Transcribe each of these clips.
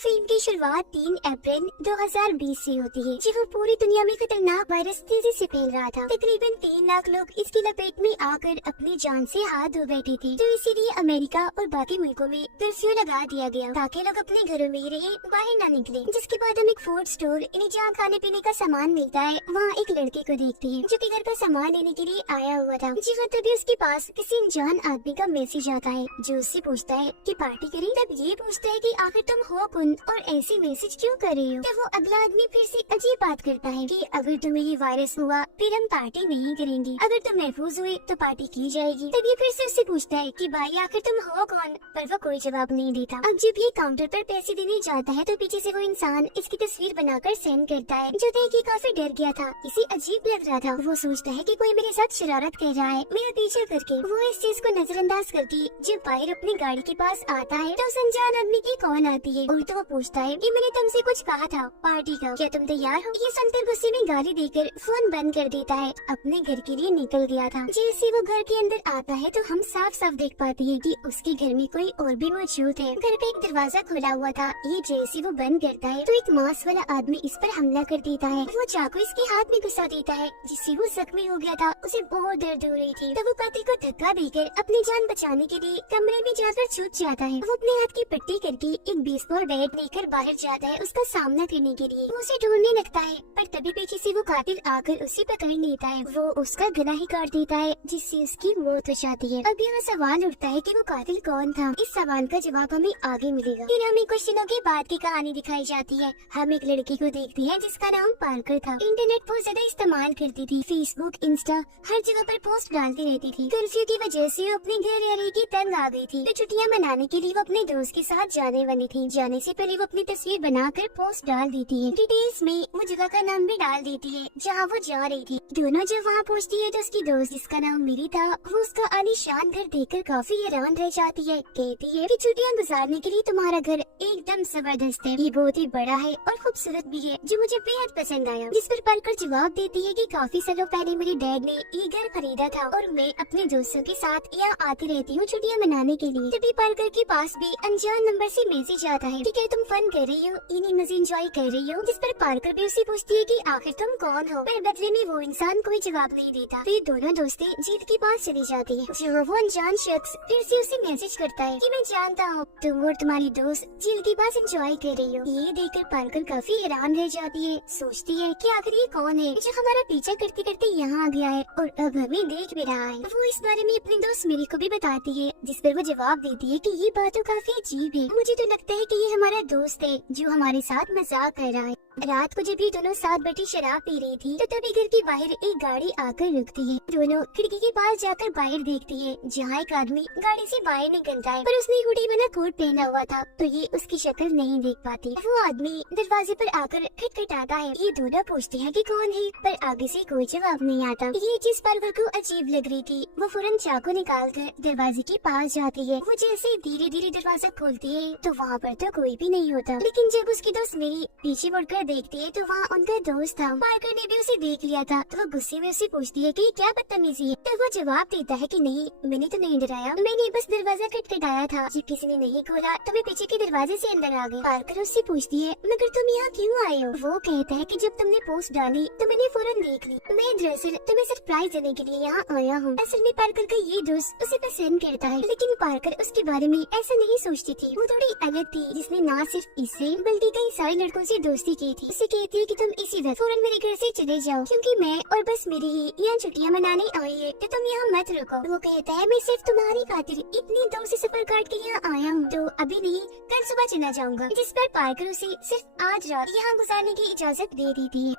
Film की शुरुआत 3 अप्रैल 2020 से होती है, जब वो पूरी दुनिया में खतरनाक वायरस तेजी से फैल रहा था। तकरीबन 3 लाख लोग इसकी लपेट में आकर अपनी जान से हाथ धो बैठे थे, तो इसीलिए अमेरिका और बाकी मुल्कों में कर्फ्यू लगा दिया गया ताकि लोग अपने घरों में ही रहे, बाहर न निकले। जिसके बाद हम एक फूड स्टोर यानी जहाँ खाने पीने का सामान मिलता है, वहाँ एक लड़के को देखते हैं जो कि घर का सामान लेने के लिए आया हुआ था। जी हाँ, तभी उसके पास किसी अनजान आदमी का मैसेज आता है जो उससे पूछता है कि पार्टी करें। तब ये पूछता है कि आखिर तुम हो कौन और ऐसे मैसेज क्यों कर रहे हो। तब वो अगला आदमी फिर से अजीब बात करता है कि अगर तुम्हें ये वायरस हुआ फिर हम पार्टी नहीं करेंगे, अगर तुम महफूज हुए तो पार्टी की जाएगी। तब ये फिर से उससे पूछता है कि भाई आखिर तुम हो कौन, पर वो कोई जवाब नहीं देता। अब जब ये काउंटर पर पैसे देने जाता है तो पीछे से वो इंसान इसकी तस्वीर बनाकर सेंड करता है, जो देख के काफी डर गया था, इसे अजीब लग रहा था। वो सोचता है कि कोई मेरे साथ शरारत कर रहा है मेरा पीछे करके। वो इस चीज को नजरअंदाज करके जब बाहर अपनी गाड़ी के पास आता है तो उस अनजान आदमी की कॉल आती है और तो वो पूछता है कि मैंने तुमसे कुछ कहा था पार्टी का, क्या तुम तैयार हो। ये सुनकर गुस्से में गाली देकर फोन बंद कर देता है, अपने घर के लिए निकल गया था। जैसे वो घर के अंदर आता है तो हम साफ साफ देख पाते हैं कि उसके घर में कोई और भी मौजूद है। घर का एक दरवाजा खुला हुआ था, ये जैसे वो बंद करता है तो एक मांस वाला आदमी इस पर हमला कर देता है। वो चाकू इसके हाथ में घुसा देता है, जिससे वो जख्मी हो गया था, उसे बहुत दर्द हो रही थी। तब वो कातिल को धक्का देकर अपनी जान बचाने के लिए कमरे में जाकर छुप जाता है। वो अपने हाथ की पट्टी करके एक बेसबॉल बैट लेकर बाहर जाता है उसका सामना करने के लिए। वो उसे ढूंढने लगता है, पर तभी पीछे से वो कातिल आकर उसे पकड़ लेता है। वो उसका गला ही काट देता है, जिससे उसकी मौत हो जाती है। अब यहाँ सवाल उठता है कि वो कातिल कौन था। इस सवाल का जवाब हमें आगे मिलेगा। फिर हमें कुछ दिनों के बाद की कहानी दिखाई जाती है। हम एक लड़की को देखते हैं जिसका नाम पार्कर था। इंटरनेट बहुत ज्यादा इस्तेमाल करती थी, फेसबुक, इंस्टा, हर जगह पर पोस्ट डालती रहती थी। कर्फ्यू की वजह से वो अपने घर रहने की तंग आ गई थी, तो छुट्टियां मनाने के लिए वो अपने दोस्त के साथ जाने वाली थी। जाने से पहले वो अपनी तस्वीर बनाकर पोस्ट डाल देती है। डिटेल्स में वो जगह का नाम भी डाल देती है जहाँ वो जा रही थी। दोनों जब वहाँ पहुँचती है तो उसकी दोस्त जिसका नाम मेरी था, वो उसका आलीशान घर देखकर काफी हैरान रह जाती है। कहती है कि छुट्टियाँ गुजारने के लिए तुम्हारा घर एकदम जबरदस्त है, ये बहुत ही बड़ा है और खूबसूरत भी है, जो मुझे बेहद पसंद आया। जिस पर पार्कर जवाब देती है कि काफी सालों पहले मेरे डैड ने ये घर खरीदा था और मैं अपने दोस्तों के साथ यहाँ आती रहती हूँ छुट्टियाँ मनाने के लिए। तभी पार्कर के पास भी अनजान नंबर से मैसेज आता है कि क्या तुम फन कर रही हो, इन्हीं मजे एंजॉय कर रही हो। जिस पर पार्कर भी उससे पूछती है कि आखिर तुम कौन हो, पर बदले में वो इंसान कोई जवाब नहीं देता। फिर दोनों दोस्तें जीत के पास चली जाती है, जो वो अनजान शख्स फिर से उसे मैसेज करता है कि मैं जानता हूँ तुम और तुम्हारी दोस्त झील के पास एंजॉय कर रही हो। ये देखकर पार्कर काफी हैरान रह जाती है, सोचती है कि आखिर ये कौन है जो हमारा पीछा करते करते यहाँ आ गया है और अब हमें देख भी रहा है। वो इस बारे में अपनी दोस्त मेरी को भी बताती है, जिस पर वो जवाब देती है कि ये बात तो काफी अजीब है, मुझे तो लगता है कि ये हमारा दोस्त है जो हमारे साथ मजाक कर रहा है। रात को जब ये दोनों साथ बैठी शराब पी रही थी तो तभी घर के बाहर एक गाड़ी आकर रुकती है। दोनों खिड़की के पास जाकर बाहर देखती है, जहाँ एक आदमी गाड़ी से बाहर निकलता है, पर उसने हुडी वाला कोट पहना हुआ था तो ये उसकी शक्ल नहीं देख पाती। वो आदमी दरवाजे पर आकर खटखटाता है। ये दोनों पूछते हैं कि कौन है, पर आगे से कोई जवाब नहीं आता। ये चीज पार्कर को अजीब लग रही थी। वो फौरन चाकू निकाल कर दरवाजे के पास जाती है। वो जैसे धीरे धीरे दरवाजा खोलती है तो वहाँ पर तो कोई भी नहीं होता, लेकिन जब उसकी दोस्त मेरी पीछे मुड़कर देखती है तो वहाँ उनका दोस्त था। पार्कर ने भी उसे देख लिया था, तो वो गुस्से में उसे पूछती है कि क्या बदतमीजी है। तो वो जवाब देता है कि नहीं, मैंने तो नहीं डराया, मैंने बस दरवाजा खटखटाया था, जब किसी ने नहीं खोला तो मैं पीछे के दरवाजे से अंदर आ गई। पार्कर उससे पूछती है मगर तुम यहाँ क्यों आए हो। वो कहता है कि जब तुमने पोस्ट डाली तो मैंने फौरन देख ली, मैं दरअसल तुम्हें सरप्राइज देने के लिए यहाँ आया हूँ। असल में पार्कर का ये दोस्त उसे पसंद करता है, लेकिन पार्कर उसके बारे में ऐसा नहीं सोचती थी। वो थोड़ी अलग थी, जिसने न सिर्फ इससे बल्कि कई सारे लड़कों से दोस्ती की थी। उसे कहती है कि तुम इसी वक्त फौरन मेरे घर से चले जाओ, क्योंकि मैं और बस मेरी ही यहाँ छुट्टियाँ मनाने आई है, तो तुम यहाँ मत रुको। वो कहता है मैं सिर्फ तुम्हारी खातिर इतनी दूर से सफर काट के यहाँ आया हूँ, तो अभी नहीं कल सुबह चला जाऊंगा। जिस पर पार्कर उसे सिर्फ आज रात यहाँ गुजारने की इजाजत दे दी थी।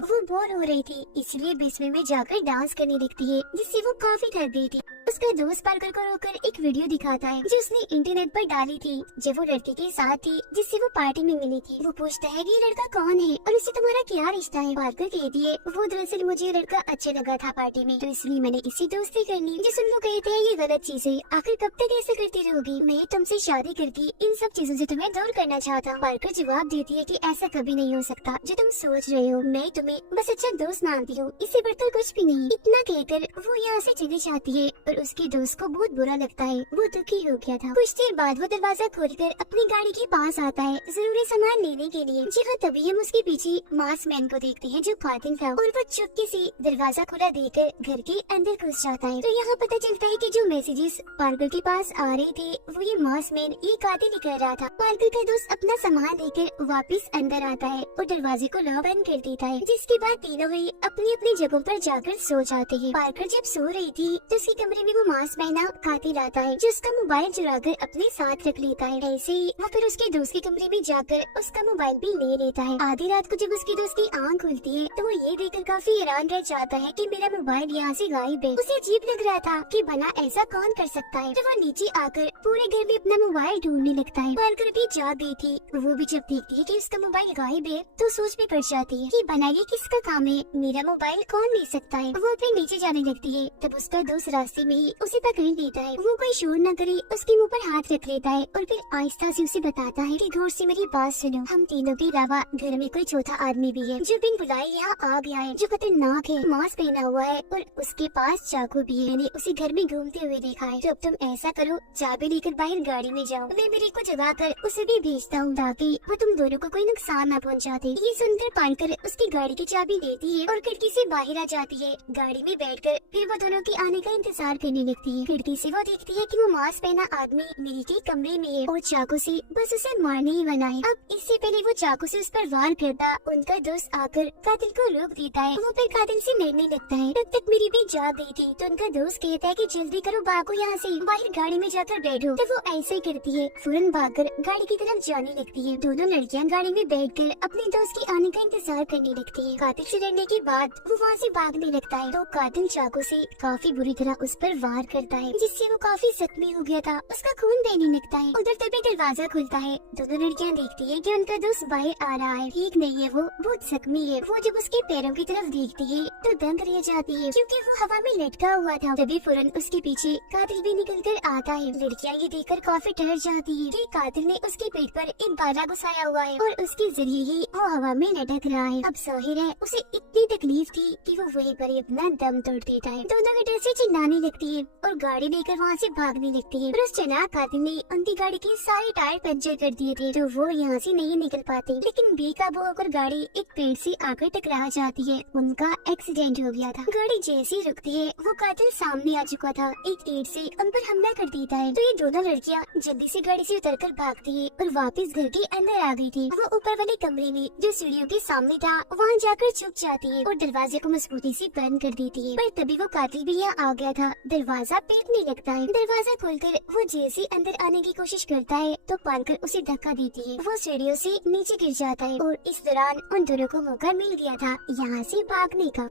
वो बोर हो रही थी, इसलिए बेसमेंट में जाकर डांस करने लगती है, जिससे वो काफी थक गई थी। उसका दोस्त पार्कर को रोककर एक वीडियो दिखाता है जो उसने इंटरनेट पर डाली थी, जब वो लड़के के साथ थी जिससे वो पार्टी में मिली थी। वो पूछता है कि ये लड़का कौन है और उससे तुम्हारा क्या रिश्ता है। पार्कर कहती है वो दरअसल मुझे लड़का अच्छा लगा था पार्टी में, तो इसलिए मैंने इससे दोस्ती कर ली। जिस उनको कहते हैं ये गलत चीज है, आखिर कब तक ऐसे करती रहोगी, मैं तुमसे शादी करके इन सब चीजों से तुम्हें दूर करना चाहता हूँ। पार्कर जवाब देती है कि ऐसा कभी नहीं हो सकता जो तुम सोच रहे हो, मैं तुम्हें बस अच्छा दोस्त मानती हूँ, इससे बढ़कर कुछ भी नहीं। इतना कहकर वो यहाँ से चली जाती है और और उसके दोस्त को बहुत बुरा लगता है। वो दुखी हो गया था। कुछ देर बाद वो दरवाजा खोलकर अपनी गाड़ी के पास आता है जरूरी सामान लेने के लिए। जी हाँ, तभी हम उसके पीछे मास्क मैन को देखते हैं जो कातिल था, और वो चुपके से दरवाजा खुला देकर घर के अंदर घुस जाता है। तो यहाँ पता चलता है कि जो मैसेजेस पार्कर के पास आ रहे थे वो ये मास्क मैन ये कातिल ही कर रहा था। पार्कर का दोस्त अपना सामान लेकर वापस अंदर आता है और दरवाजे को लॉक बंद कर देता है, जिसके बाद तीनों ही अपनी अपनी जगहों पर जाकर सो जाते हैं। पार्कर जब सो रही थी तो उसके कमरे में वो मास्क पहना कातिल आता है जो उसका मोबाइल चुराकर अपने साथ रख लेता है। ऐसे ही वो फिर उसके दोस्त के कमरे में जाकर उसका मोबाइल भी ले लेता है। आधी रात को जब उसके दोस्त की आंख खुलती है तो वो ये देखकर काफी हैरान रह जाता है कि मेरा मोबाइल यहाँ से गायब है। उसे अजीब लग रहा था कि भला ऐसा कौन कर सकता है। तो वो नीचे आकर पूरे घर में अपना मोबाइल ढूंढने लगता है। पार्कर भी जाग गई थी। वो भी जब देखती है कि उसका मोबाइल गायब है तो सोच में पड़ जाती है कि भला ये किसका काम है, मेरा मोबाइल कौन ले सकता है। वो फिर नीचे जाने लगती है। तब उसका दोस्त रास्ते में ही उसे पकड़ लेता है। वो कोई शोर न करे उसके मुंह पर हाथ रख लेता है और फिर आहिस्ता से उसे बताता है कि गौर से मेरी बात सुनो, हम तीनों के अलावा घर में कोई चौथा आदमी भी है जो बिन बुलाए यहाँ आ गया है, जो खतरनाक है, मास्क पहना हुआ है और उसके पास चाकू भी है। मैंने उसे घर में घूमते हुए देखा है। तो अब तुम ऐसा करो, चाबी लेकर बाहर गाड़ी में जाओ। मैं मेरे को जगा कर उसे भी भेजता हूँ ताकि वो तुम दोनों को कोई नुकसान न पहुँचाते। ये सुनकर पार्कर उसकी गाड़ी की चाबी देती है और खिड़की से बाहर आ जाती है। गाड़ी में बैठकर फिर वो दोनों के आने का इंतजार करने लगती है। खिड़की से वो देखती है कि वो मास्क पहना आदमी मिरी के कमरे में है और चाकू से बस उसे मारने ही वाला है। अब इससे पहले वो चाकू से उस पर वार करता, उनका दोस्त आकर कातिल को रोक देता है। वो फिर कातिल से लड़ने लगता है। तब तक मेरी भी जाग गई थी तो उनका दोस्त कहता है कि जल्दी करो, भागो यहाँ से, बाहर गाड़ी में जाकर बैठो। तो वो ऐसे ही करती है, फौरन भागकर गाड़ी की तरफ जाने लगती है। दोनों लड़कियां गाड़ी में बैठकर अपने दोस्त के आने का इंतजार करने लगती है। कातिल से लड़ने के बाद वो वहाँ से भागने लगता है तो कातिल चाकू से काफी बुरी तरह उस पर वार करता है, जिससे वो काफी जख्मी हो गया था। उसका खून बहने लगता है। उधर तभी दरवाजा खुलता है। दोनों लड़कियां देखती है कि उनका दोस्त बाहर आ रहा है। ठीक नहीं है, वो बहुत जख्मी है। वो जब उसके पैरों की तरफ देखती है तो दंग रह जाती है क्योंकि वो हवा में लटका हुआ था। तभी फौरन उसके पीछे कातिल भी निकल कर आता है। लड़कियां ये देखकर काफी डर जाती है कि कातिल ने उसके पेट पर एक भाला घुसाया हुआ है और उसके जरिए ही वो हवा में लटक रहा है। अब जाहिर है उसे इतनी तकलीफ थी कि वो वहीं पर ही अपना दम तोड़ देता है। दोनों की डर से चिल्लाने लगती है और गाड़ी लेकर वहाँ से भागने लगती है। पर उस चालाक कातिल ने उनकी गाड़ी के सारे टायर पंचर कर दिए थे तो वो यहाँ से नहीं निकल पाते। लेकिन बेकाबू होकर गाड़ी एक पेड़ से आकर टकरा जाती है। उनका एक्सीडेंट हो गया था। गाड़ी जैसे रुकती है वो कातिल सामने आ चुका था। एक ईंट से उन पर हमला कर देता है। तो ये दोनों लड़कियां जल्दी से गाड़ी से उतरकर भागती है और वापस घर के अंदर आ गई थी। वो ऊपर वाले कमरे में जो सीढ़ियों के सामने था वहाँ जाकर छुप जाती है और दरवाजे को मजबूती से बंद कर देती है। पर तभी वो कातिल भी यहाँ आ गया था। दरवाजा पीटने लगता है। दरवाजा खोलकर वो जैसे अंदर आने की कोशिश करता है तो पार्कर उसे धक्का देती है। वो सीढ़ियों से नीचे गिर जाता है और इस दौरान उन दोनों को मौका मिल गया था यहाँ से भागने का।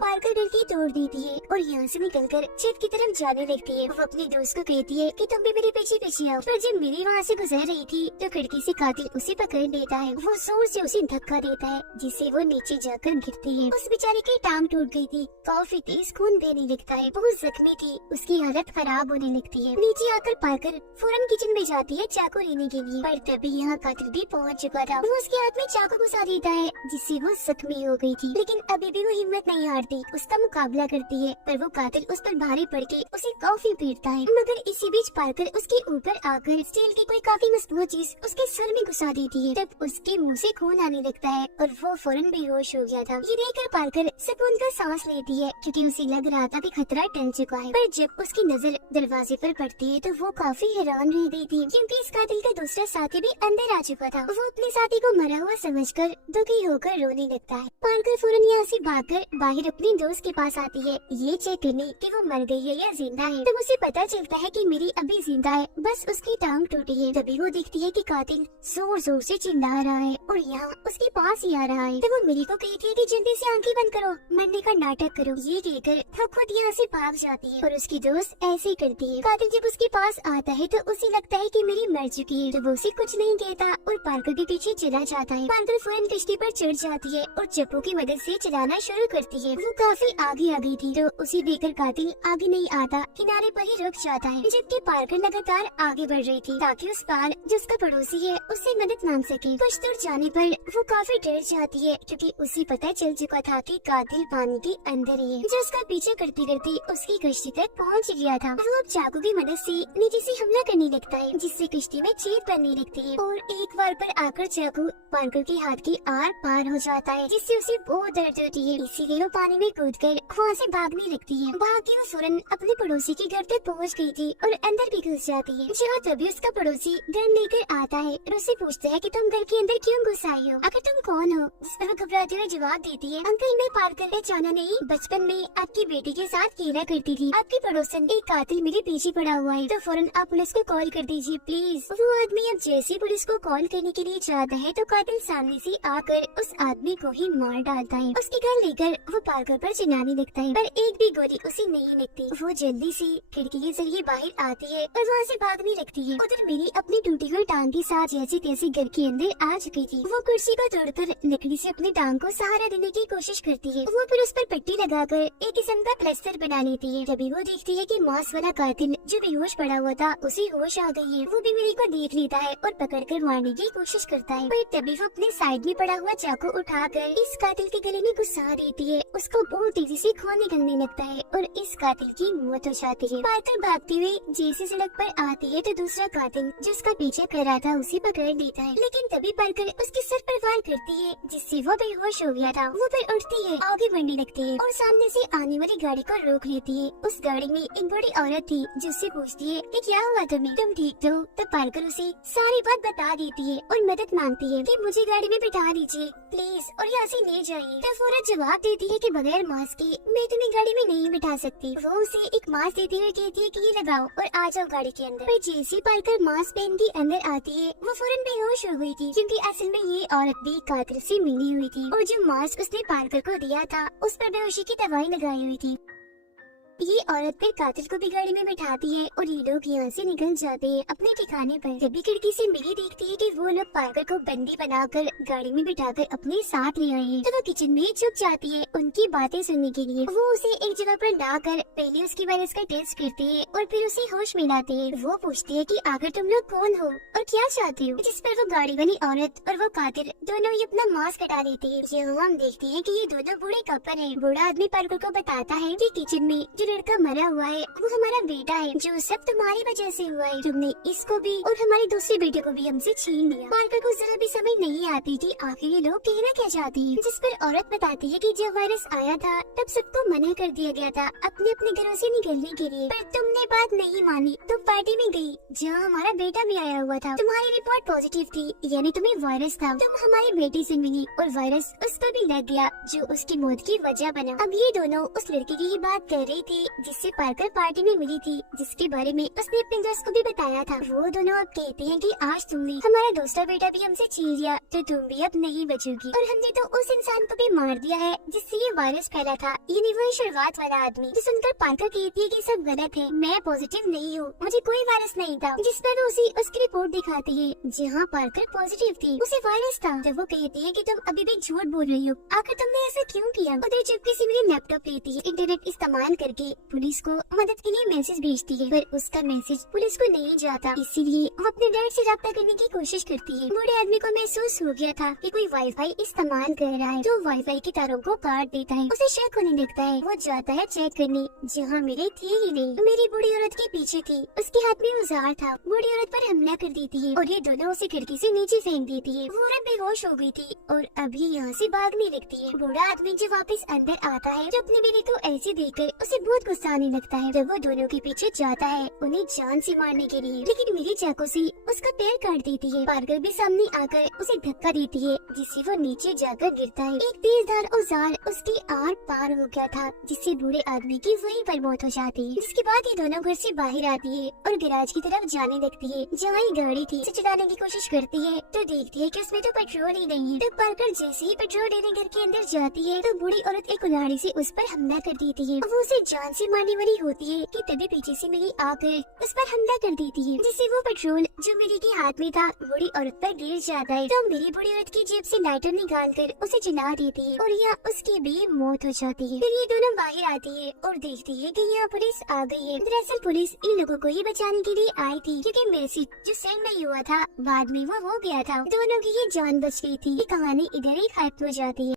पार्कर खिड़की तोड़ देती है और यहाँ से निकलकर छत की तरफ जाने लगती है। वो अपने दोस्त को कहती है कि तुम भी मेरे पीछे पीछे आओ। पर जब मेरी वहाँ से गुजर रही थी तो खिड़की से कातिल उसे पकड़ लेता है। वो जोर से उसे धक्का देता है जिससे वो नीचे जाकर गिरती है। उस बेचारे की टांग टूट गई थी। काफी तेज खून बहने लगता है। बहुत जख्मी थी। उसकी हालत खराब होने लगती है। नीचे आकर पार्कर फौरन किचन में जाती है चाकू लेने के लिए। पर तभी यहाँ कातिल भी पहुँच चुका था। वो उसके हाथ में चाकू घुसा देता है जिससे वो जख्मी हो गई थी। लेकिन अभी भी वो हिम्मत नहीं हारती, उसका मुकाबला करती है। पर वो कातिल उस पर भारी पड़ के उसे काफी पीटता है। मगर इसी बीच पार्कर उसके ऊपर आकर स्टील की कोई काफी मजबूत चीज उसके सर में घुसा देती है। तब उसके मुंह से खून आने लगता है और वो फौरन बेहोश हो गया था। ये देखकर पार्कर सुकून का सांस लेती है क्योंकि उसे लग रहा था कि खतरा टल चुका है। पर जब उसकी नजर दरवाजे पर पड़ती है तो वो काफी हैरान रह गई थी क्योंकि इस कातिल का दूसरा साथी भी अंदर आ चुका था। वो अपने साथी को मरा हुआ समझकर दुखी होकर रोने लगता है। पार्कर फौरन यहाँ से भागकर बाहर अपने दोस्त के पास आती है ये चेक करने कि वो मर गई है या जिंदा है। तब उसे पता चलता है कि मेरी अभी जिंदा है, बस उसकी टांग टूटी है। तभी वो देखती है कि कातिल जोर जोर से चिल्ला रहा है और यहाँ उसके पास ही आ रहा है। तब वो मेरी को कहती है कि जल्दी से आंखें बंद करो, मरने का नाटक करो। ये कहकर वो खुद यहाँ से भाग जाती है और उसकी दोस्त ऐसे ही करती है। कातिल जब उसके पास आता है तो उसे लगता है कि मेरी मर चुकी है। तो वो उसे कुछ नहीं कहता और पार्कर के पीछे चला जाता है। पार्कर फौरन किश्ती पर चढ़ जाती है और चप्पू की मदद से चलाना शुरू करती है। वो काफी आगे आ गई थी, तो उसे देखकर कातिल आगे नहीं आता, किनारे पर ही रुक जाता है, जबकि पार्कर लगातार आगे बढ़ रही थी ताकि उस पार जो उसका पड़ोसी है उससे मदद मांग सके। कुछ दूर जाने पर वो काफी डर जाती है क्योंकि उसे पता चल चुका था कि कातिल पानी के अंदर ही है, जो उसका पीछे करते करते उसकी कश्ती तक पहुंच गया था। वो अब चाकू की मदद से नीचे से हमला करने लगता है, जिससे कश्ती में छेद बनने लगती है और एक बार पर आकर चाकू पार्कर के हाथ के आर पार हो जाता है, जिससे उसे बहुत दर्द होती है। इसीलिए वो पानी में कूदकर वहाँ से भागने लगती है। भाग के वो फौरन अपने पड़ोसी के घर तक पहुँच गई थी और अंदर भी घुस जाती है, जहाँ तभी उसका पड़ोसी गन लेकर आता है और उससे पूछता है कि तुम घर के अंदर क्यों घुस आई हो, आखिर तुम कौन हो। जिस पर वो घबराते हुए जवाब देती है, अंकल मैं पार्कर पहचाना नहीं, बचपन में आपकी बेटी के साथ खेला करती थी, आपकी पड़ोसन एक कातिल मेरे पीछे पड़ा हुआ है, तो फौरन आप पुलिस को कॉल कर दीजिए प्लीज। वो आदमी अब जैसे पुलिस को कॉल करने के लिए जाता है तो कातिल सामने से आकर उस आदमी को ही मार डालता है। उसकी गन लेकर वो पार्कर पर चिल्लाने लगता है, पर एक भी गोली उसे नहीं लगती। वो जल्दी से खिड़की के जरिए बाहर आती है और वहाँ से भागने लगती है। उधर मेरी अपनी टूटी हुई टांग के साथ जैसे तैसे घर के अंदर आ चुकी थी। वो कुर्सी को तोड़कर लकड़ी से अपनी टांग को सहारा देने की कोशिश करती है। वो फिर उस पर पट्टी लगाकर एक किस्म का प्लास्टर बना लेती है। तभी वो देखती है कि मांस वाला कातिल जो बेहोश पड़ा हुआ था उसे होश आ गई है। वो भी मेरी को देख लेता है और पकड़कर मारने की कोशिश करता है, पर तभी वो अपने साइड में पड़ा हुआ चाकू उठाकर इस कातिल के गले में घुसा देती है। उसको बहुत तेजी से खून निकलने लगता है और इस कातिल की मौत हो जाती है। पार्कर भागते हुए जैसे सड़क पर आती है तो दूसरा कातिल जिसका पीछे कर रहा था उसे पकड़ लेता है, लेकिन तभी पार्कर उसके सिर पर वार करती है जिससे वो बेहोश हो गया था। वो फिर उठती है, आगे बढ़ने लगती है और सामने से आने वाली गाड़ी को रोक लेती है। उस गाड़ी में एक बड़ी औरत थी जो उससे पूछती है कि क्या हुआ तुम्हें, तुम ठीक हो? तो पार्कर उसे सारी बात बता देती है और मदद मांगती है कि मुझे गाड़ी में बिठा दीजिए प्लीज और यहाँ से ले जाइए। तो औरत जवाब देती है कि बगैर मास्क के मैं तुम्हें गाड़ी में नहीं बिठा सकती। वो उसे एक मास्क देते हुए कहती है कि ये लगाओ और आ जाओ गाड़ी के अंदर। पर जैसे पार्कर मास्क पहन के अंदर आती है वो फौरन बेहोश हो गई थी, क्योंकि असल में ये औरत भी कातिल से मिली हुई थी और जो मास्क उसने पार्कर को दिया था उस पर बेहोशी की दवाई लगाई हुई थी। ये औरत फिर कातिल को भी गाड़ी में बिठाती है और ये लोग यहाँ से निकल जाते हैं अपने ठिकाने पर। तभी खिड़की से मिली देखती है कि वो लोग पार्कर को बंदी बनाकर गाड़ी में बिठाकर अपने साथ ले आए हैं। तो वो किचन में छुप जाती है उनकी बातें सुनने के लिए। वो उसे एक जगह पर लाकर पहले उसकी वायरस का टेस्ट करते हैं और फिर उसे होश में लाते हैं। वो पूछती है कि आखिर तुम लोग कौन हो और क्या चाहते हो, जिस पर वो गाड़ी वाली औरत और वो कातिल दोनों ही अपना मास्क हटा देते हैं। यहाँ हम देखते हैं कि ये दोनों बूढ़े कपल हैं। बूढ़ा आदमी पार्कर को बताता है कि किचन में जो लड़का मरा हुआ है वो हमारा बेटा है, जो सब तुम्हारी वजह से हुआ है। तुमने इसको भी और हमारे दूसरे बेटे को भी हमसे छीन लिया। पार्कर को जरा भी समझ नहीं आती कि आखिर ये लोग कहना क्या चाहती हैं। जिस पर औरत बताती है कि जब वायरस आया था तब सबको मना कर दिया गया था अपने अपने घरों से निकलने के लिए, पर तुमने बात नहीं मानी। तुम पार्टी में गई जहाँ हमारा बेटा भी आया हुआ था। तुम्हारी रिपोर्ट पॉजिटिव थी, यानी तुम्हें वायरस था। तुम हमारे बेटे से मिली और वायरस उसको भी लग गया, जो उसकी मौत की वजह बना। अब ये दोनों उस लड़की की ही बात कर रही थी जिससे पार्कर पार्टी में मिली थी, जिसके बारे में उसने अपने दोस्त को भी बताया था। वो दोनों अब कहते हैं कि आज तुमने हमारा दूसरा बेटा भी हमसे छीन लिया तो तुम भी अब नहीं बचोगी, और हमने तो उस इंसान को भी मार दिया है जिससे ये वायरस फैला था, यानी वही शुरुआत वाला आदमी। जो सुनकर पार्कर कहती है कि सब गलत है, मैं पॉजिटिव नहीं हूँ, मुझे कोई वायरस नहीं था। जिस पर वो उसे उसकी रिपोर्ट दिखाती है जहाँ पार्कर पॉजिटिव थी, उसे वायरस था। जब वो कहती है कि तुम अभी भी झूठ बोल रही हो, आखिर तुमने ऐसा क्यों किया। उधर चुपके से मेरी लैपटॉप लेती है, इंटरनेट इस्तेमाल करके पुलिस को मदद के लिए मैसेज भेजती है, पर उसका मैसेज पुलिस को नहीं जाता। इसीलिए वो अपने डैड से रब्ता करने की कोशिश करती है। बूढ़े आदमी को महसूस हो गया था कि कोई वाईफाई इस्तेमाल कर रहा है, तो वाईफाई की तारों को काट देता है। उसे शक होने लगता है। वो जाता है चेक करने जहाँ मेरे थी ही नहीं, मेरी बूढ़ी औरत के पीछे थी। उसके हाथ में औजार था। बूढ़ी औरत पर हमला कर देती है और ये दोनों उसे खिड़की से नीचे फेंक देती है। वो औरत बेहोश हो गई थी और अभी यहाँ से भागने लगती है। बूढ़ा आदमी जब वापस अंदर आता है तो अपने बेटे को ऐसे देखकर उसे बहुत गुस्सा आने लगता है। जब वो दोनों के पीछे जाता है उन्हें जान से मारने के लिए, लेकिन मेरी चाकू से उसका पैर काट देती है। पार्कर भी सामने आकर उसे धक्का देती है जिससे वो नीचे जाकर गिरता है। एक तेजधार औजार उसके आर पार हो गया था जिससे बूढ़े आदमी की वहीं पर मौत हो जाती है। जिसके बाद ये दोनों घर से बाहर आती है और गैराज की तरफ जाने लगती है जहाँ ये गाड़ी थी। उसे चलाने की कोशिश करती है तो देखती है कि उसमें तो पेट्रोल ही नहीं है। तो पार्कर जैसे ही पेट्रोल लेने घर के अंदर जाती है तो बूढ़ी औरत एक कुल्हाड़ी से उस पर हमला कर देती है। वो उसे जान से मारने वाली होती है कि तभी पीछे से मेरी आकर उस पर हमला कर देती है, जिससे वो पेट्रोल जो मेरी के हाथ में था बूढ़ी औरत पर गिर जाता है। तो मेरी बूढ़ी औरत की जेब से लाइटर निकाल कर उसे जला देती है और यहाँ उसकी भी मौत हो जाती है। फिर ये दोनों बाहर आती है और देखती है कि यहाँ पुलिस आ गई है। दरअसल पुलिस इन लोगों को ही बचाने के लिए आई थी, क्योंकि मैसेज जो सेंड नहीं हुआ था बाद में वो हो गया था। दोनों की ये जान बच गई थी। ये कहानी इधर ही खत्म हो जाती है।